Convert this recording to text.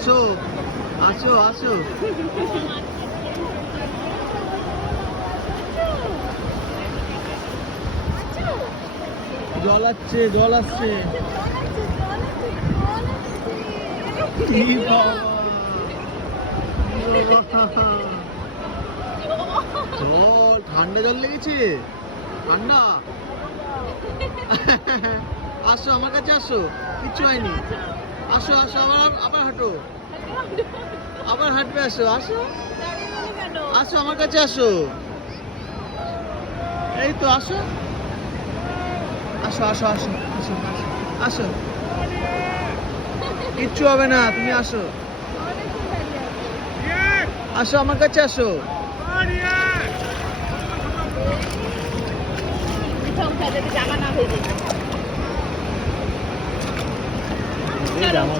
আসো আসো আসো। জল আসছে জল আসছে। কি বাবা, কি বাবা। জল ঠান্ডা জল লেগেছে, ঠান্ডা। আসো আমার কাছে আসো, কিচ্ছু হয়নি। আসো আসো আবার আবার হাঁটো, আবার হাঁটবে। আসো আসো আসো আমার কাছে আসো, এই তো আসো আসো আসো আসো আসো আসো, কিচ্ছু হবে না, তুমি আসো আসো আমার কাছে আসো। জামা না ভেজে জামা